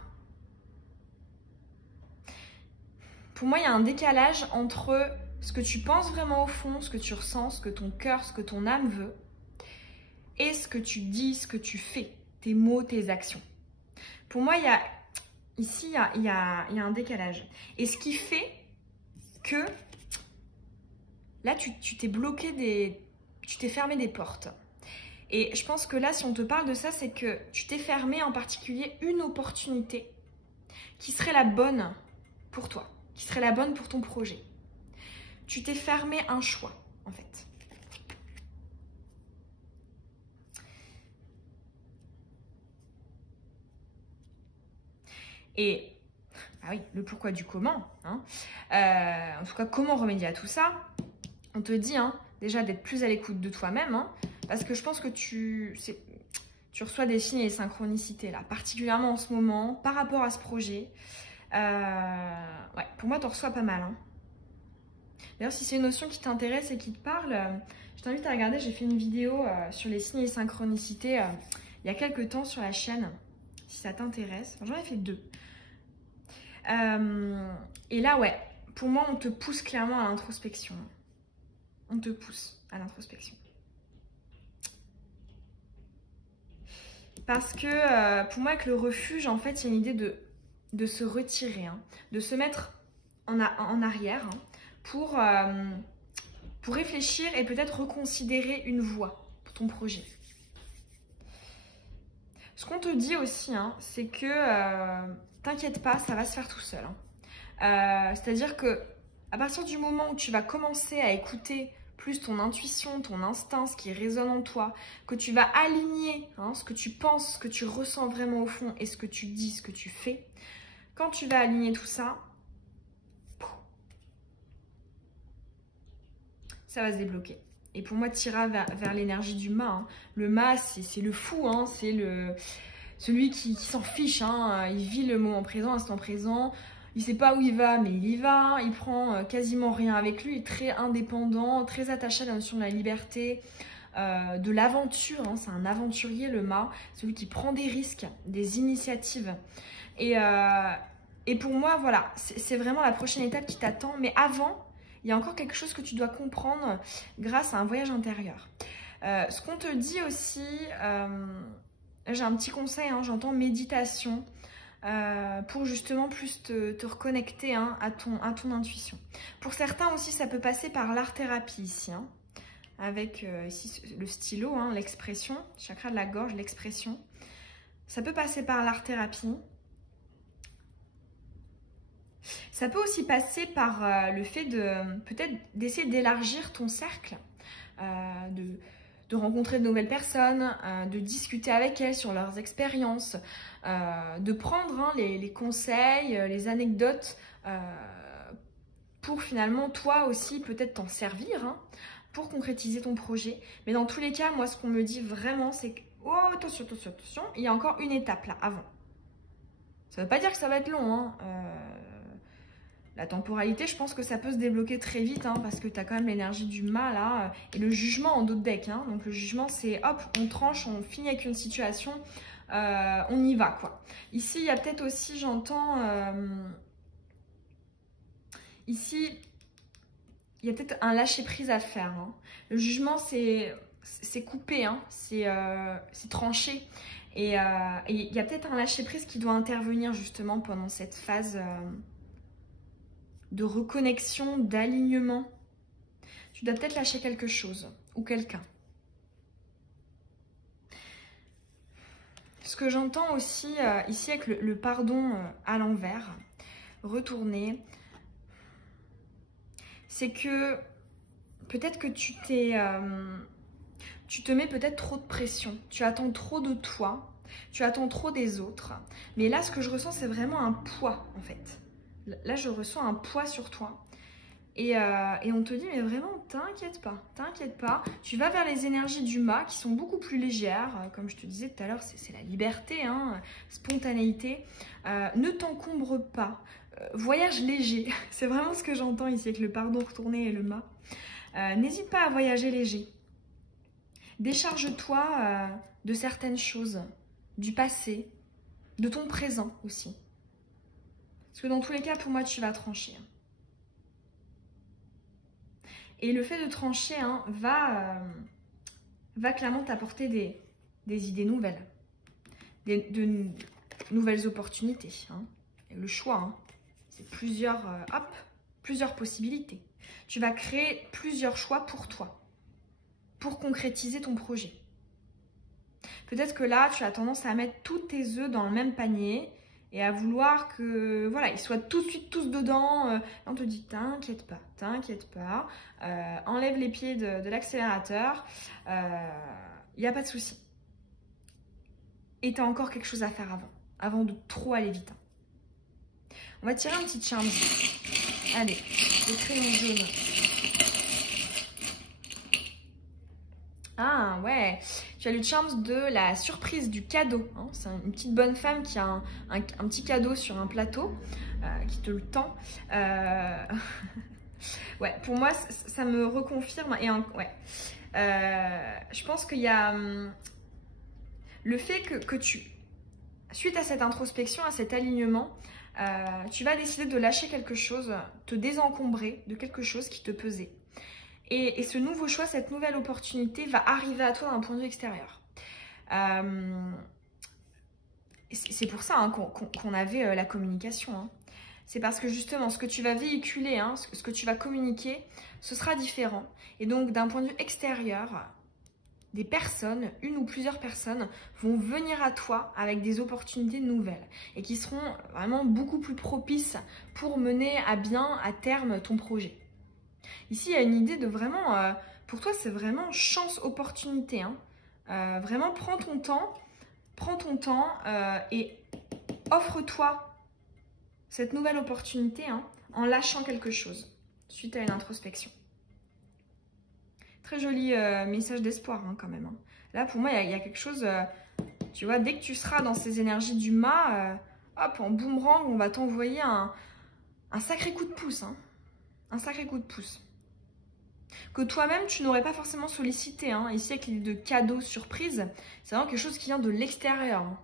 Pour moi, il y a un décalage entre ce que tu penses vraiment au fond, ce que tu ressens, ce que ton cœur, ce que ton âme veut, et ce que tu dis, ce que tu fais, tes mots, tes actions. Pour moi, ici, il y a un décalage. Et ce qui fait que là, tu t'es bloqué tu t'es fermé des portes. Et je pense que là, si on te parle de ça, c'est que tu t'es fermé en particulier une opportunité qui serait la bonne pour toi, qui serait la bonne pour ton projet. Tu t'es fermé un choix, en fait. Et, ah oui, le pourquoi du comment. Hein. En tout cas, comment remédier à tout ça? On te dit déjà d'être plus à l'écoute de toi-même, parce que je pense que tu reçois des signes et des synchronicités, là, particulièrement en ce moment, par rapport à ce projet. Ouais, pour moi, tu en reçois pas mal. D'ailleurs, si c'est une notion qui t'intéresse et qui te parle, je t'invite à regarder. J'ai fait une vidéo sur les signes et synchronicités il y a quelques temps sur la chaîne, si ça t'intéresse. Enfin, j'en ai fait 2. Et là, ouais, pour moi, on te pousse clairement à l'introspection. On te pousse à l'introspection. Parce que pour moi, avec le refuge, en fait, il y a une idée de se retirer, de se mettre en arrière pour réfléchir et peut-être reconsidérer une voie pour ton projet. Ce qu'on te dit aussi, c'est que t'inquiète pas, ça va se faire tout seul. C'est-à-dire que à partir du moment où tu vas commencer à écouter plus ton intuition, ton instinct, ce qui résonne en toi, que tu vas aligner ce que tu penses, ce que tu ressens vraiment au fond et ce que tu dis, ce que tu fais, quand tu vas aligner tout ça, ça va se débloquer. Et pour moi, tu iras vers l'énergie du mât. Le mât, c'est le fou, c'est celui qui s'en fiche. Il vit le moment présent, l'instant présent. Il sait pas où il va, mais il y va. Il prend quasiment rien avec lui. Il est très indépendant, très attaché à la notion de la liberté, de l'aventure. C'est un aventurier, le mât. Celui qui prend des risques, des initiatives. Et pour moi, voilà, c'est vraiment la prochaine étape qui t'attend. Mais avant, il y a encore quelque chose que tu dois comprendre grâce à un voyage intérieur. Ce qu'on te dit aussi, j'ai un petit conseil, j'entends méditation. Pour justement plus te reconnecter à ton intuition. Pour certains aussi, ça peut passer par l'art-thérapie ici. avec ici le stylo, hein, l'expression, chakra de la gorge, l'expression. Ça peut passer par l'art-thérapie. Ça peut aussi passer par le fait de peut-être d'essayer d'élargir ton cercle, de rencontrer de nouvelles personnes, de discuter avec elles sur leurs expériences, de prendre hein, les conseils, les anecdotes pour finalement toi aussi peut-être t'en servir hein, pour concrétiser ton projet. Mais dans tous les cas, moi ce qu'on me dit vraiment c'est que oh attention, attention, attention, il y a encore une étape là avant. Ça veut pas dire que ça va être long hein. La temporalité, je pense que ça peut se débloquer très vite hein, parce que tu as quand même l'énergie du mât là et le jugement en dos de deck. Hein. Donc le jugement, c'est hop, on tranche, on finit avec une situation, on y va quoi. Ici, il y a peut-être aussi, j'entends, ici, il y a peut-être un lâcher-prise à faire. Hein. Le jugement, c'est coupé, hein, c'est tranché. Et il y a peut-être un lâcher-prise qui doit intervenir justement pendant cette phase de reconnexion, d'alignement. Tu dois peut-être lâcher quelque chose ou quelqu'un. Ce que j'entends aussi ici avec le pardon à l'envers, retourner, c'est que peut-être que tu te mets peut-être trop de pression. Tu attends trop de toi, tu attends trop des autres. Mais là, ce que je ressens, c'est vraiment un poids en fait. Là, je ressens un poids sur toi. Et on te dit, mais vraiment, t'inquiète pas. Tu vas vers les énergies du mât qui sont beaucoup plus légères. Comme je te disais tout à l'heure, c'est la liberté, hein, spontanéité. Ne t'encombre pas. Voyage léger. C'est vraiment ce que j'entends ici avec le pardon retourné et le mât. N'hésite pas à voyager léger. Décharge-toi de certaines choses, du passé, de ton présent aussi. Parce que dans tous les cas, pour moi, tu vas trancher. Et le fait de trancher hein, va clairement t'apporter des idées nouvelles, de nouvelles opportunités. Hein. Et le choix, hein, c'est plusieurs possibilités. Tu vas créer plusieurs choix pour toi, pour concrétiser ton projet. Peut-être que là, tu as tendance à mettre tous tes œufs dans le même panier et à vouloir que voilà, ils soient tout de suite tous dedans. On te dit t'inquiète pas, enlève les pieds de l'accélérateur, il n'y a pas de souci. Et tu as encore quelque chose à faire avant de trop aller vite. On va tirer un petit charme. Allez, le crayon jaune. Ah ouais, tu as le charme de la surprise, du cadeau. Hein. C'est une petite bonne femme qui a un petit cadeau sur un plateau, qui te le tend. Ouais, pour moi, ça me reconfirme. Et ouais, je pense qu'il y a le fait que suite à cette introspection, à cet alignement, tu vas décider de lâcher quelque chose, te désencombrer de quelque chose qui te pesait. Et ce nouveau choix, cette nouvelle opportunité va arriver à toi d'un point de vue extérieur. C'est pour ça hein, qu'on avait la communication. Hein. C'est parce que justement, ce que tu vas véhiculer, hein, ce que tu vas communiquer, ce sera différent. Et donc, d'un point de vue extérieur, des personnes, une ou plusieurs personnes, vont venir à toi avec des opportunités nouvelles et qui seront vraiment beaucoup plus propices pour mener à bien, à terme, ton projet. Ici, il y a une idée de vraiment, pour toi, c'est vraiment chance-opportunité. Hein. Vraiment, prends ton temps et offre-toi cette nouvelle opportunité hein, en lâchant quelque chose suite à une introspection. Très joli message d'espoir hein, quand même. Hein. Là, pour moi, il y a quelque chose, tu vois, dès que tu seras dans ces énergies du mât, hop, en boomerang, on va t'envoyer un sacré coup de pouce. Hein. Un sacré coup de pouce. Que toi-même, tu n'aurais pas forcément sollicité. Hein. Ici, avec l'idée de cadeau surprise, c'est vraiment quelque chose qui vient de l'extérieur. Hein.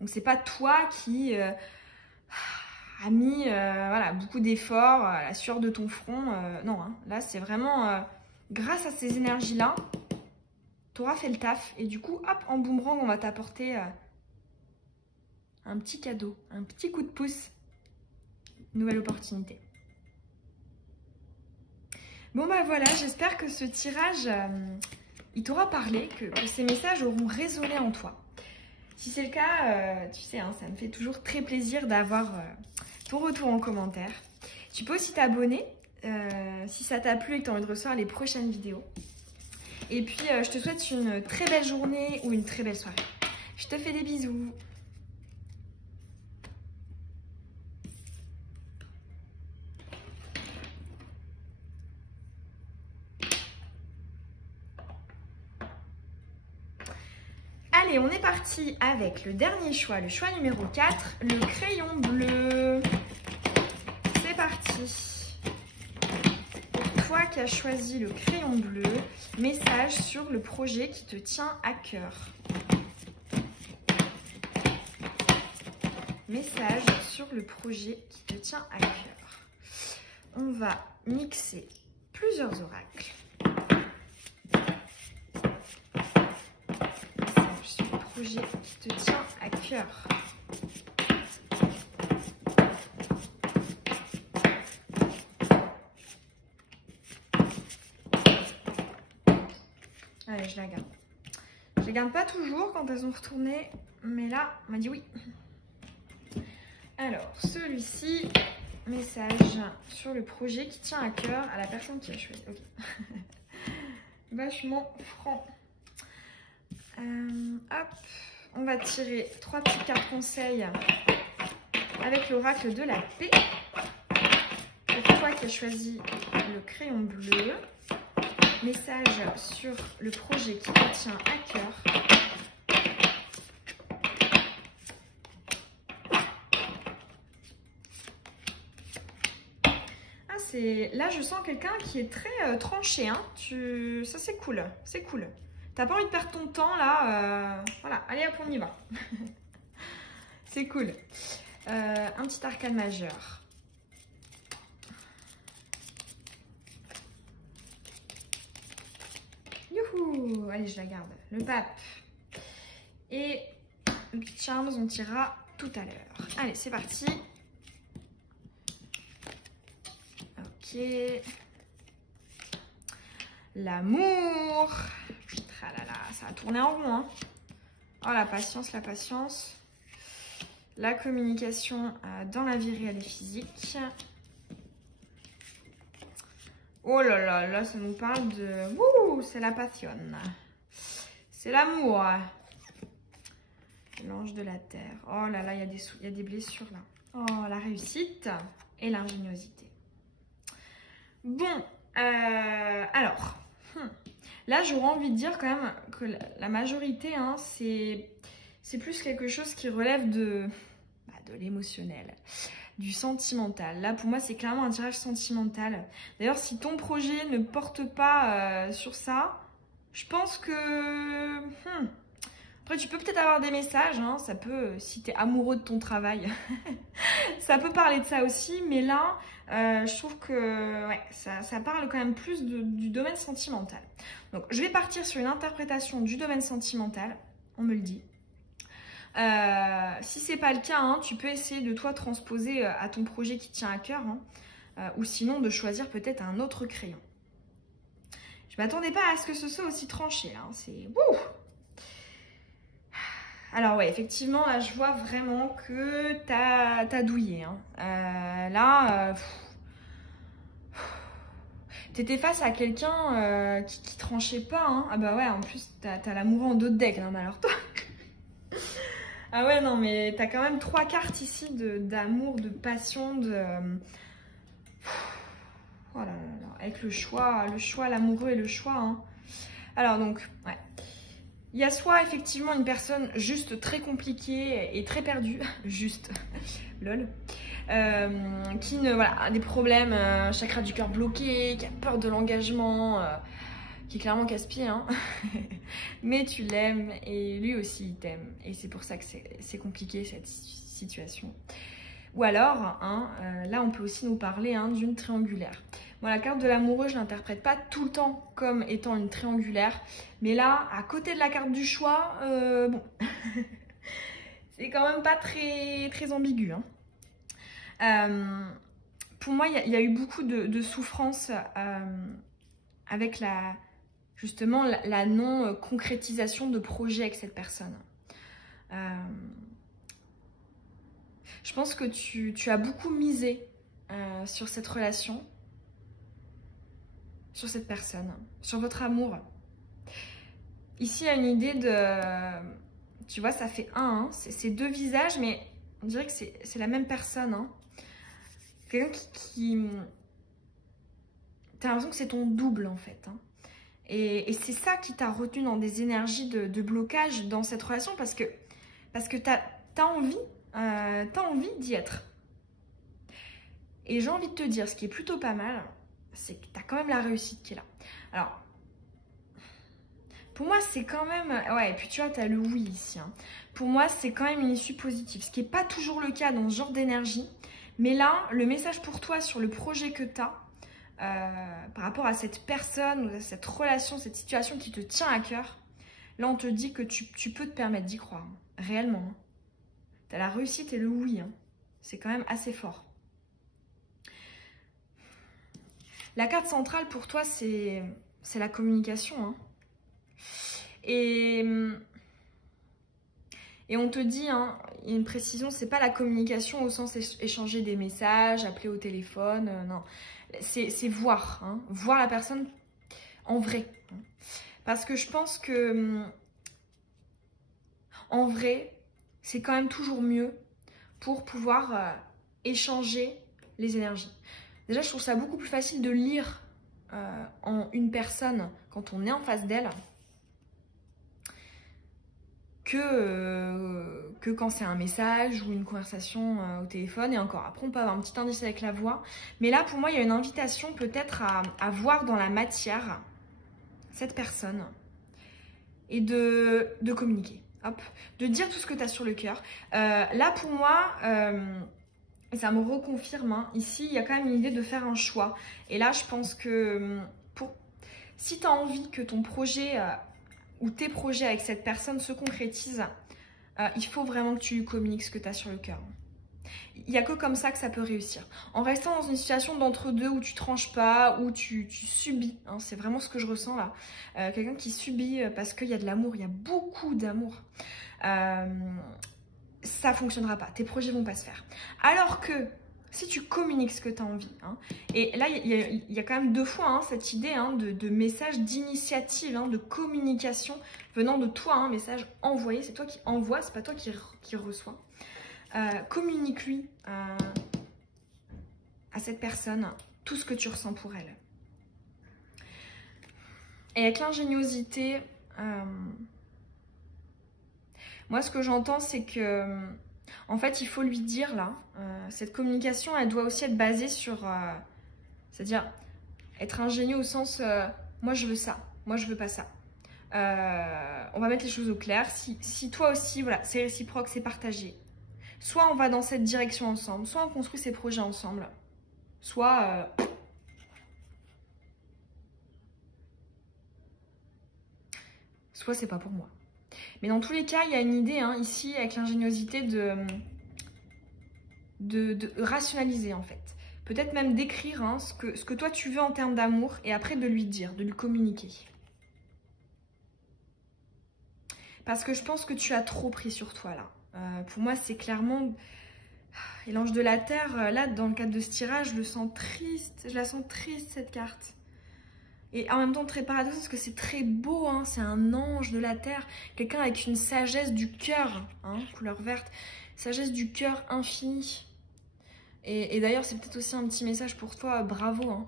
Donc, c'est pas toi qui a mis voilà, beaucoup d'efforts, la sueur de ton front. Non, hein. Là, c'est vraiment grâce à ces énergies-là, tu auras fait le taf. Et du coup, hop, en boomerang, on va t'apporter un petit cadeau, un petit coup de pouce. Nouvelle opportunité. Bon bah voilà, j'espère que ce tirage, il t'aura parlé, que ces messages auront résonné en toi. Si c'est le cas, tu sais, hein, ça me fait toujours très plaisir d'avoir ton retour en commentaire. Tu peux aussi t'abonner si ça t'a plu et que tu as envie de recevoir les prochaines vidéos. Et puis, je te souhaite une très belle journée ou une très belle soirée. Je te fais des bisous. Allez, on est parti avec le dernier choix, le choix numéro 4, le crayon bleu. C'est parti. Pour toi qui as choisi le crayon bleu, message sur le projet qui te tient à cœur. Message sur le projet qui te tient à cœur. On va mixer plusieurs oracles. Message sur le projet qui te tient à cœur. Allez, je la garde. Je les garde pas toujours quand elles sont retournées, mais là, on m'a dit oui. Alors, celui-ci, message sur le projet qui tient à cœur à la personne qui a choisi. Ok. Vachement franc. Hop, on va tirer 3 petites cartes conseils avec l'oracle de la paix. Pour toi qui as choisi le crayon bleu, message sur le projet qui te tient à cœur. Là, je sens quelqu'un qui est très tranché. Hein. Ça, c'est cool. C'est cool. T'as pas envie de perdre ton temps, là. Voilà, allez, hop, on y va. C'est cool. Un petit arcane majeur. Youhou! Allez, je la garde. Le pape. Et le petit charme, on tirera tout à l'heure. Allez, c'est parti. L'amour. Tralala, ça a tourné en rond. Hein. Oh, la patience, la patience. La communication dans la vie réelle et physique. Oh là là, là, ça nous parle de... Wouh, c'est la passion. C'est l'amour. L'ange de la terre. Oh là là, il y a des blessures là. Oh, la réussite et l'ingéniosité. Bon, alors, là j'aurais envie de dire quand même que la majorité, hein, c'est plus quelque chose qui relève de l'émotionnel, du sentimental. Là pour moi c'est clairement un tirage sentimental. D'ailleurs si ton projet ne porte pas sur ça, je pense que... Après tu peux peut-être avoir des messages, hein, ça peut, si tu es amoureux de ton travail, ça peut parler de ça aussi, mais là... je trouve que ouais, ça parle quand même plus du domaine sentimental. Donc, je vais partir sur une interprétation du domaine sentimental, on me le dit. Si c'est pas le cas, hein, tu peux essayer de toi transposer à ton projet qui tient à cœur, hein, ou sinon de choisir peut-être un autre crayon. Je m'attendais pas à ce que ce soit aussi tranché, hein, c'est... Wouh! Alors ouais, effectivement, là, je vois vraiment que t'as douillé. Hein. T'étais face à quelqu'un qui tranchait pas. Hein. Ah bah ouais, en plus, t'as l'amoureux en dos de deck. Non, mais alors toi... Ah ouais, non, mais t'as quand même 3 cartes ici d'amour, de passion, de... Oh là là là, avec le choix, l'amoureux et le choix. Hein. Alors donc, ouais. Il y a soit effectivement une personne juste très compliquée et très perdue, juste, lol, qui a des problèmes, chakra du cœur bloqué, qui a peur de l'engagement, qui est clairement casse-pied, hein. Mais tu l'aimes et lui aussi il t'aime et c'est pour ça que c'est compliqué cette situation. Ou alors, hein, là on peut aussi nous parler hein, d'une triangulaire. Bon, la carte de l'amoureux, je ne l'interprète pas tout le temps comme étant une triangulaire. Mais là, à côté de la carte du choix, bon, c'est quand même pas très ambigu. Hein. pour moi, il y a eu beaucoup de souffrance avec justement la non-concrétisation de projets avec cette personne. Je pense que tu as beaucoup misé sur cette relation, sur cette personne, sur votre amour. Ici, il y a une idée de... Tu vois, ça fait un, hein, c'est deux visages, mais on dirait que c'est la même personne. Hein. Quelqu'un qui... T'as l'impression que c'est ton double, en fait. Hein. Et c'est ça qui t'a retenu dans des énergies de blocage dans cette relation, parce que t'as envie d'y être. Et j'ai envie de te dire, ce qui est plutôt pas mal, c'est que t'as quand même la réussite qui est là. Alors, pour moi, c'est quand même... Ouais, et puis tu vois, t'as le oui ici. Hein. Pour moi, c'est quand même une issue positive, ce qui n'est pas toujours le cas dans ce genre d'énergie. Mais là, le message pour toi sur le projet que t'as, par rapport à cette personne, ou à cette relation, cette situation qui te tient à cœur, là, on te dit que tu peux te permettre d'y croire, hein, réellement. Hein. T'as la réussite et le oui. Hein. C'est quand même assez fort. La carte centrale pour toi, c'est la communication. Hein. Et on te dit, hein, il y a une précision, c'est pas la communication au sens échanger des messages, appeler au téléphone, non. C'est voir, hein, voir la personne en vrai. Hein. Parce que je pense que, en vrai, c'est quand même toujours mieux pour pouvoir échanger les énergies. Déjà, je trouve ça beaucoup plus facile de lire en une personne quand on est en face d'elle que quand c'est un message ou une conversation au téléphone. Et encore, après, on peut avoir un petit indice avec la voix. Mais là, pour moi, il y a une invitation peut-être à voir dans la matière cette personne et de communiquer. Hop, de dire tout ce que tu as sur le cœur. Là, pour moi... ça me reconfirme, hein. Ici, il y a quand même une idée de faire un choix. Et là, je pense que si tu as envie que ton projet ou tes projets avec cette personne se concrétisent, il faut vraiment que tu lui communiques ce que tu as sur le cœur. Il n'y a que comme ça que ça peut réussir. En restant dans une situation d'entre-deux où tu tranches pas, où tu subis, hein, c'est vraiment ce que je ressens là. Quelqu'un qui subit parce qu'il y a de l'amour, il y a beaucoup d'amour. Ça fonctionnera pas, tes projets vont pas se faire. Alors que si tu communiques ce que tu as envie, hein, et là il y a quand même deux fois hein, cette idée hein, de message d'initiative, hein, de communication venant de toi, un message envoyé, c'est toi qui envoie, c'est pas toi qui reçois. Communique-lui à cette personne tout ce que tu ressens pour elle. Et avec l'ingéniosité, moi, ce que j'entends, c'est que, en fait, il faut lui dire, là, cette communication, elle doit aussi être basée sur, c'est-à-dire, être ingénieux au sens, moi, je veux ça, moi, je veux pas ça. On va mettre les choses au clair. Si toi aussi, voilà, c'est réciproque, c'est partagé. Soit on va dans cette direction ensemble, soit on construit ces projets ensemble, soit... soit c'est pas pour moi. Mais dans tous les cas, il y a une idée hein, ici avec l'ingéniosité de rationaliser en fait. Peut-être même d'écrire hein, ce que toi tu veux en termes d'amour et après de lui dire, de lui communiquer. Parce que je pense que tu as trop pris sur toi là. Pour moi, c'est clairement... Et l'ange de la terre, là, dans le cadre de ce tirage, je le sens triste. Je la sens triste cette carte. Et en même temps très paradoxal parce que c'est très beau, hein, c'est un ange de la terre, quelqu'un avec une sagesse du cœur, hein, couleur verte, sagesse du cœur infini. Et d'ailleurs c'est peut-être aussi un petit message pour toi, bravo, hein,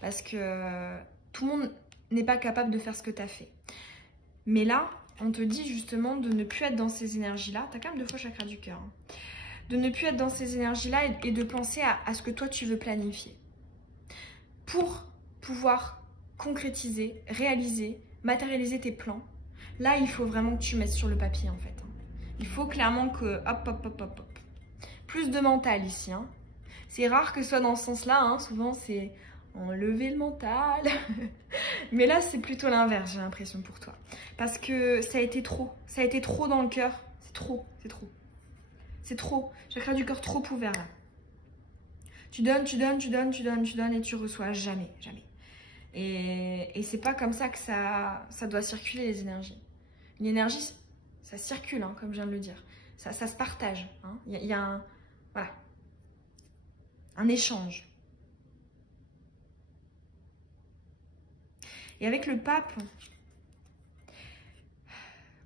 parce que tout le monde n'est pas capable de faire ce que tu as fait. Mais là, on te dit justement de ne plus être dans ces énergies-là, tu as quand même 2 fois chakra du cœur, hein, de ne plus être dans ces énergies-là et de penser à ce que toi tu veux planifier. Pour pouvoir concrétiser, réaliser, matérialiser tes plans, là il faut vraiment que tu mettes sur le papier en fait. Il faut clairement que hop. Plus de mental ici. Hein. C'est rare que ce soit dans ce sens-là, hein. Souvent c'est enlever le mental. Mais là c'est plutôt l'inverse, j'ai l'impression pour toi. Parce que ça a été trop dans le cœur. C'est trop. C'est trop. Chakra du cœur trop ouvert là. Tu donnes, tu donnes, tu donnes, tu donnes, tu donnes et tu reçois jamais, jamais. Et c'est pas comme ça que ça doit circuler les énergies. Une énergie, ça circule, hein, comme je viens de le dire. Ça se partage. Hein. Il y a un, voilà, un échange. Et avec le pape,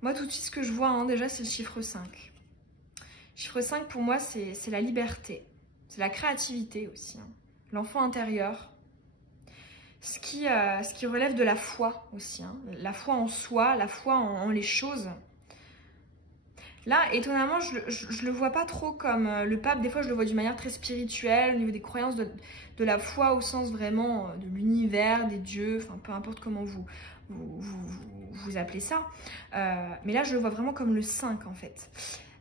moi tout de suite ce que je vois, hein, déjà c'est le chiffre 5. Chiffre 5 pour moi c'est la liberté, c'est la créativité aussi, hein. L'enfant intérieur. Ce qui relève de la foi aussi, hein. La foi en soi, la foi en les choses. Là, étonnamment, je le vois pas trop comme le pape. Des fois, je le vois d'une manière très spirituelle, au niveau des croyances, de la foi au sens vraiment de l'univers, des dieux, enfin peu importe comment vous appelez ça. Mais là, je le vois vraiment comme le 5 en fait.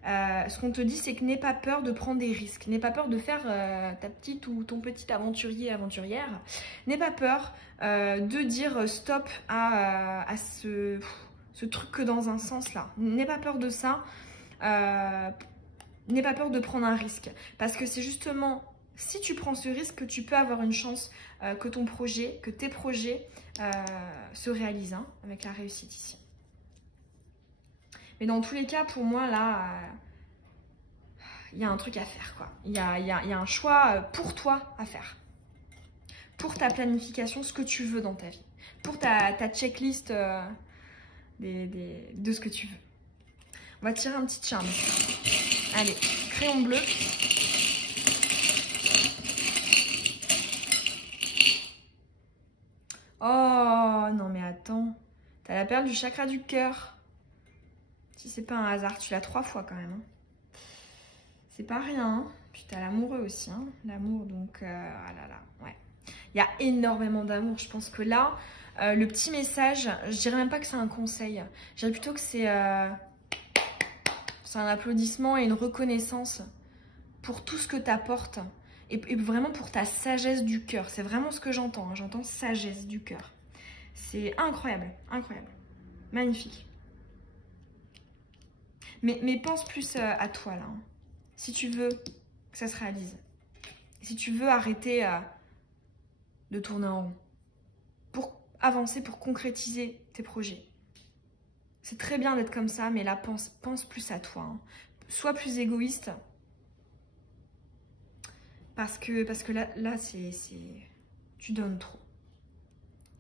Ce qu'on te dit, c'est que n'aie pas peur de prendre des risques. N'aie pas peur de faire ta petite ou ton petit aventurier, aventurière. N'aie pas peur de dire stop à ce truc que dans un sens là. N'aie pas peur de ça. N'aie pas peur de prendre un risque. Parce que c'est justement si tu prends ce risque que tu peux avoir une chance que ton projet, que tes projets se réalisent, hein, avec la réussite ici. Mais dans tous les cas, pour moi, là, il y a un truc à faire, quoi. Il y a un choix pour toi à faire. Pour ta planification, ce que tu veux dans ta vie. Pour ta checklist de ce que tu veux. On va tirer un petit charme. Allez, crayon bleu. Oh, non mais attends. T'as la perle du chakra du cœur. Si c'est pas un hasard, tu l'as 3 fois quand même. Hein. C'est pas rien. Hein. Puis t'as l'amoureux aussi. Hein. L'amour, donc... ah là là, ouais. Il y a énormément d'amour. Je pense que là, le petit message, je dirais même pas que c'est un conseil. Je dirais plutôt que c'est un applaudissement et une reconnaissance pour tout ce que t'apportes. Et vraiment pour ta sagesse du cœur. C'est vraiment ce que j'entends. Hein. J'entends sagesse du cœur. C'est incroyable, incroyable. Magnifique. Mais pense plus à toi, là. Hein. Si tu veux que ça se réalise. Si tu veux arrêter de tourner en rond. Pour avancer, pour concrétiser tes projets. C'est très bien d'être comme ça, mais là, pense plus à toi. Hein. Sois plus égoïste. Parce que là tu donnes trop.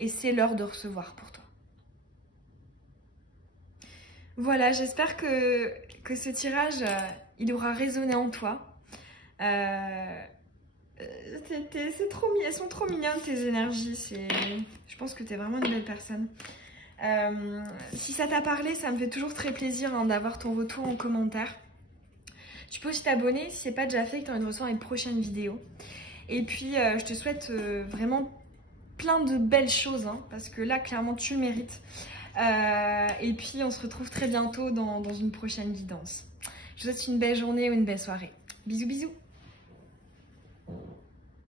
Et c'est l'heure de recevoir pour toi. Voilà, j'espère que ce tirage, il aura résonné en toi. C'est trop, elles sont trop mignonnes tes énergies. Je pense que tu es vraiment une belle personne. Si ça t'a parlé, ça me fait toujours très plaisir, hein, d'avoir ton retour en commentaire. Tu peux aussi t'abonner si ce n'est pas déjà fait et que tu as envie de recevoir une prochaine vidéo. Et puis, je te souhaite vraiment plein de belles choses, hein, parce que là, clairement, tu le mérites. Et puis, on se retrouve très bientôt dans une prochaine guidance. Je vous souhaite une belle journée ou une belle soirée. Bisous, bisous.